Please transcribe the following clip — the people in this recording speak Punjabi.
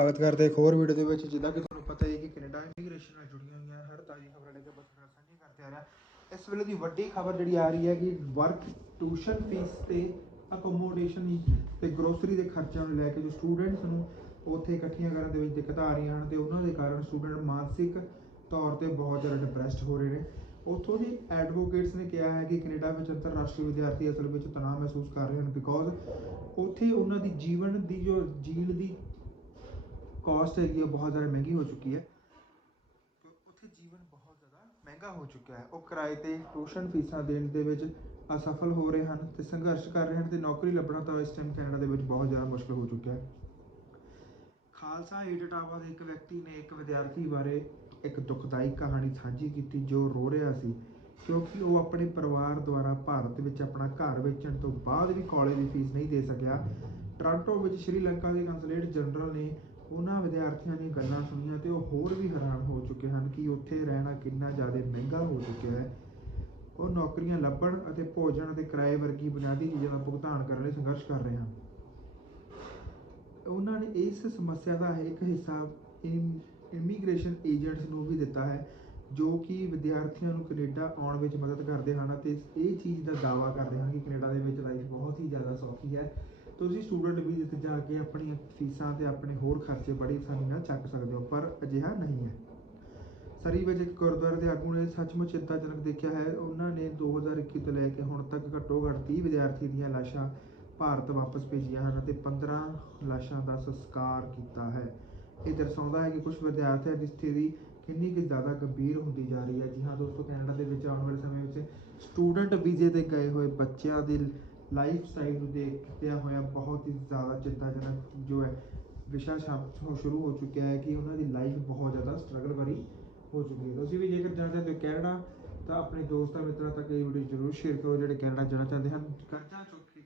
ਸਵਾਗਤ ਕਰਦੇ ਇੱਕ ਹੋਰ ਵੀਡੀਓ ਦੇ ਵਿੱਚ, ਜਿੱਦਾਂ ਕਿ ਤੁਹਾਨੂੰ ਪਤਾ ਹੈ ਕਿ ਕੈਨੇਡਾ ਇਮੀਗ੍ਰੇਸ਼ਨ ਨਾਲ ਜੁੜੀਆਂ ਹੋਈਆਂ ਹਰ ਤਾਜ਼ੀ ਖਬਰਾਂ ਲੈ ਕੇ ਬਸ ਸਾਂਝੀ ਕਰਦੇ ਆ ਰਿਹਾ। ਇਸ ਵੇਲੇ ਦੀ ਵੱਡੀ ਖਬਰ ਜਿਹੜੀ ਆ ਰਹੀ ਹੈ ਕਿ ਵਰਕ ਟਿਊਸ਼ਨ ਫੀਸ ਤੇ ਅਕੋਮੋਡੇਸ਼ਨ ਤੇ ਗਰੋਸਰੀ ਦੇ ਖਰਚਿਆਂ ਨੂੰ ਲੈ ਕੇ ਜੋ ਸਟੂਡੈਂਟਸ ਨੂੰ ਉੱਥੇ ਇਕੱਠੀਆਂ ਕਰਨ ਦੇ ਵਿੱਚ ਦਿੱਕਤਾਂ ਆ ਰਹੀਆਂ ਹਨ ਤੇ ਉਹਨਾਂ ਦੇ ਕਾਰਨ ਸਟੂਡੈਂਟ ਮਾਨਸਿਕ ਤੌਰ ਤੇ ਬਹੁਤ ਜ਼ਿਆਦਾ ਡਿਪਰੈਸਡ ਹੋ ਰਹੇ ਨੇ। ਉੱਥੋਂ ਦੇ ਐਡਵੋਕੇਟਸ ਨੇ ਕਿਹਾ ਹੈ ਕਿ ਕੈਨੇਡਾ ਵਿੱਚ ਅੰਤਰਰਾਸ਼ਟਰੀ ਵਿਦਿਆਰਥੀ ਅਸਲ ਵਿੱਚ ਤਣਾਅ ਮਹਿਸੂਸ ਕਰ ਰਹੇ ਹਨ ਬਿਕੋਜ਼ ਉੱਥੇ ਉਹਨਾਂ ਦੀ ਜੀਵਨ ਦੀ ਜੋ, ਜੀਣ ਦੀ ਕਾਸਟ ਹੈਗੀ ਉਹ ਬਹੁਤ ਜ਼ਿਆਦਾ ਮਹਿੰਗੀ ਹੋ ਚੁੱਕੀ ਹੈ। ਉੱਥੇ ਜੀਵਨ ਬਹੁਤ ਜ਼ਿਆਦਾ ਮਹਿੰਗਾ ਹੋ ਚੁੱਕਿਆ ਹੈ। ਉਹ ਕਿਰਾਏ ਤੇ ਟਿਊਸ਼ਨ ਫੀਸਾਂ ਦੇਣ ਦੇ ਵਿੱਚ ਅਸਫਲ ਹੋ ਰਹੇ ਹਨ ਅਤੇ ਸੰਘਰਸ਼ ਕਰ ਰਹੇ ਹਨ ਅਤੇ ਨੌਕਰੀ ਲੱਭਣਾ ਤਾਂ ਇਸ ਟਾਈਮ ਕੈਨੇਡਾ ਦੇ ਵਿੱਚ ਬਹੁਤ ਜ਼ਿਆਦਾ ਮੁਸ਼ਕਲ ਹੋ ਚੁੱਕਿਆ ਹੈ। ਖਾਲਸਾ ਏਡ ਟਾਵਾ ਦੇ ਇੱਕ ਵਿਅਕਤੀ ਨੇ ਇੱਕ ਵਿਦਿਆਰਥੀ ਬਾਰੇ ਇੱਕ ਦੁਖਦਾਈ ਕਹਾਣੀ ਸਾਂਝੀ ਕੀਤੀ ਜੋ ਰੋ ਰਿਹਾ ਸੀ ਕਿਉਂਕਿ ਉਹ ਆਪਣੇ ਪਰਿਵਾਰ ਦੁਆਰਾ ਭਾਰਤ ਵਿੱਚ ਆਪਣਾ ਘਰ ਵੇਚਣ ਤੋਂ ਬਾਅਦ ਵੀ ਕਾਲਜ ਦੀ ਫੀਸ ਨਹੀਂ ਦੇ ਸਕਿਆ। ਟੋਰਾਂਟੋ ਵਿੱਚ ਸ਼੍ਰੀਲੰਕਾ ਦੇ ਕੰਸਲੇਟ ਜਨਰਲ ਨੇ ਉਹਨਾਂ ਵਿਦਿਆਰਥੀਆਂ ਦੀਆਂ ਗੱਲਾਂ ਸੁਣੀਆਂ ਤੇ ਉਹ ਹੋਰ ਵੀ ਹੈਰਾਨ ਹੋ ਚੁੱਕੇ ਹਨ ਕਿ ਉੱਥੇ ਰਹਿਣਾ ਕਿੰਨਾ ਜ਼ਿਆਦਾ ਮਹਿੰਗਾ ਹੋ ਚੁੱਕਿਆ ਹੈ। ਉਹ ਨੌਕਰੀਆਂ ਲੱਭਣ ਅਤੇ ਭੋਜਨ ਅਤੇ ਕਿਰਾਏ ਵਰਗੀ ਬੁਨਿਆਦੀ ਚੀਜ਼ਾਂ ਦਾ ਭੁਗਤਾਨ ਕਰਨ ਲਈ ਸੰਘਰਸ਼ ਕਰ ਰਹੇ ਹਨ। ਉਹਨਾਂ ਨੇ ਇਸ ਸਮੱਸਿਆ ਦਾ ਇੱਕ ਹਿੱਸਾ ਇਮ, ਇਮੀਗ੍ਰੇਸ਼ਨ ਏਜੰਟਸ ਨੂੰ ਵੀ ਦਿੱਤਾ ਹੈ, ਜੋ ਕਿ ਵਿਦਿਆਰਥੀਆਂ ਨੂੰ ਕੈਨੇਡਾ ਆਉਣ ਵਿੱਚ ਮਦਦ ਕਰਦੇ ਹਨ ਅਤੇ ਇਹ ਚੀਜ਼ ਦਾ ਦਾਅਵਾ ਕਰਦੇ ਹਨ ਕਿ ਕੈਨੇਡਾ ਦੇ ਵਿੱਚ ਲਾਈਫ ਬਹੁਤ ਹੀ ਜ਼ਿਆਦਾ ਸੌਖੀ ਹੈ। ਤੁਸੀਂ ਸਟੂਡੈਂਟ ਵੀਜ਼ੇ ਤੇ ਜਾ ਕੇ ਆਪਣੀਆਂ ਫੀਸਾਂ ਤੇ ਆਪਣੇ ਹੋਰ ਖਰਚੇ ਬੜੀ ਆਸਾਨੀ ਨਾਲ ਚੱਕ ਸਕਦੇ ਹੋ, ਪਰ ਅਜਿਹਾ ਨਹੀਂ ਹੈ। ਸਰੀ ਵਿੱਚ ਇੱਕ ਗੁਰਦੁਆਰੇ ਦੇ ਆਗੂ ਨੇ ਸੱਚਮੁੱਚ ਚਿੰਤਾਜਨਕ ਦੇਖਿਆ ਹੈ। ਉਹਨਾਂ ਨੇ 2021 ਤੋਂ ਲੈ ਕੇ ਹੁਣ ਤੱਕ ਘੱਟੋ ਘੱਟ 30 ਵਿਦਿਆਰਥੀ ਦੀਆਂ ਲਾਸ਼ਾਂ ਭਾਰਤ ਵਾਪਸ ਭੇਜੀਆਂ ਹਨ ਅਤੇ 15 ਲਾਸ਼ਾਂ ਦਾ ਸੰਸਕਾਰ ਕੀਤਾ ਹੈ। ਇਹ ਦਰਸਾਉਂਦਾ ਹੈ ਕਿ ਕੁਝ ਵਿਦਿਆਰਥੀਆਂ ਦੀ ਸਥਿਤੀ ਕਿੰਨੀ ਕੁ ਜ਼ਿਆਦਾ ਗੰਭੀਰ ਹੁੰਦੀ ਜਾ ਰਹੀ ਹੈ। ਜੀ ਹਾਂ, ਦੋਸਤੋ, ਕੈਨੇਡਾ ਦੇ ਵਿੱਚ ਆਉਣ ਵਾਲੇ ਸਮੇਂ ਵਿੱਚ ਸਟੂਡੈਂਟ ਵੀਜ਼ੇ ਤੇ ਗਏ ਹੋਏ ਬੱਚਿਆਂ ਦੀ ਲਾਈਫ ਸਟਾਈਲ ਨੂੰ ਦੇਖਦਿਆਂ ਹੋਇਆ ਬਹੁਤ ਹੀ ਜ਼ਿਆਦਾ ਚਿੰਤਾਜਨਕ ਜੋ ਹੈ ਵਿਸ਼ਾ ਸ਼ਾਮ- ਸ਼ੁਰੂ ਹੋ ਚੁੱਕਿਆ ਹੈ ਕਿ ਉਹਨਾਂ ਦੀ ਲਾਈਫ ਬਹੁਤ ਜ਼ਿਆਦਾ ਸਟਰਗਲ ਭਰੀ ਹੋ ਚੁੱਕੀ ਹੈ। ਤੁਸੀਂ ਵੀ ਜੇਕਰ ਜਾਣਾ ਚਾਹੁੰਦੇ ਹੋ ਕੈਨੇਡਾ, ਤਾਂ ਆਪਣੇ ਦੋਸਤਾਂ ਮਿੱਤਰਾਂ ਤੱਕ ਇਹ ਵੀਡੀਓ ਜ਼ਰੂਰ ਸ਼ੇਅਰ ਕਰੋ, ਜਿਹੜੇ ਕੈਨੇਡਾ ਜਾਣਾ ਚਾਹੁੰਦੇ ਹਨ। ਕਰਜ਼ਾ ਚੁੱਕ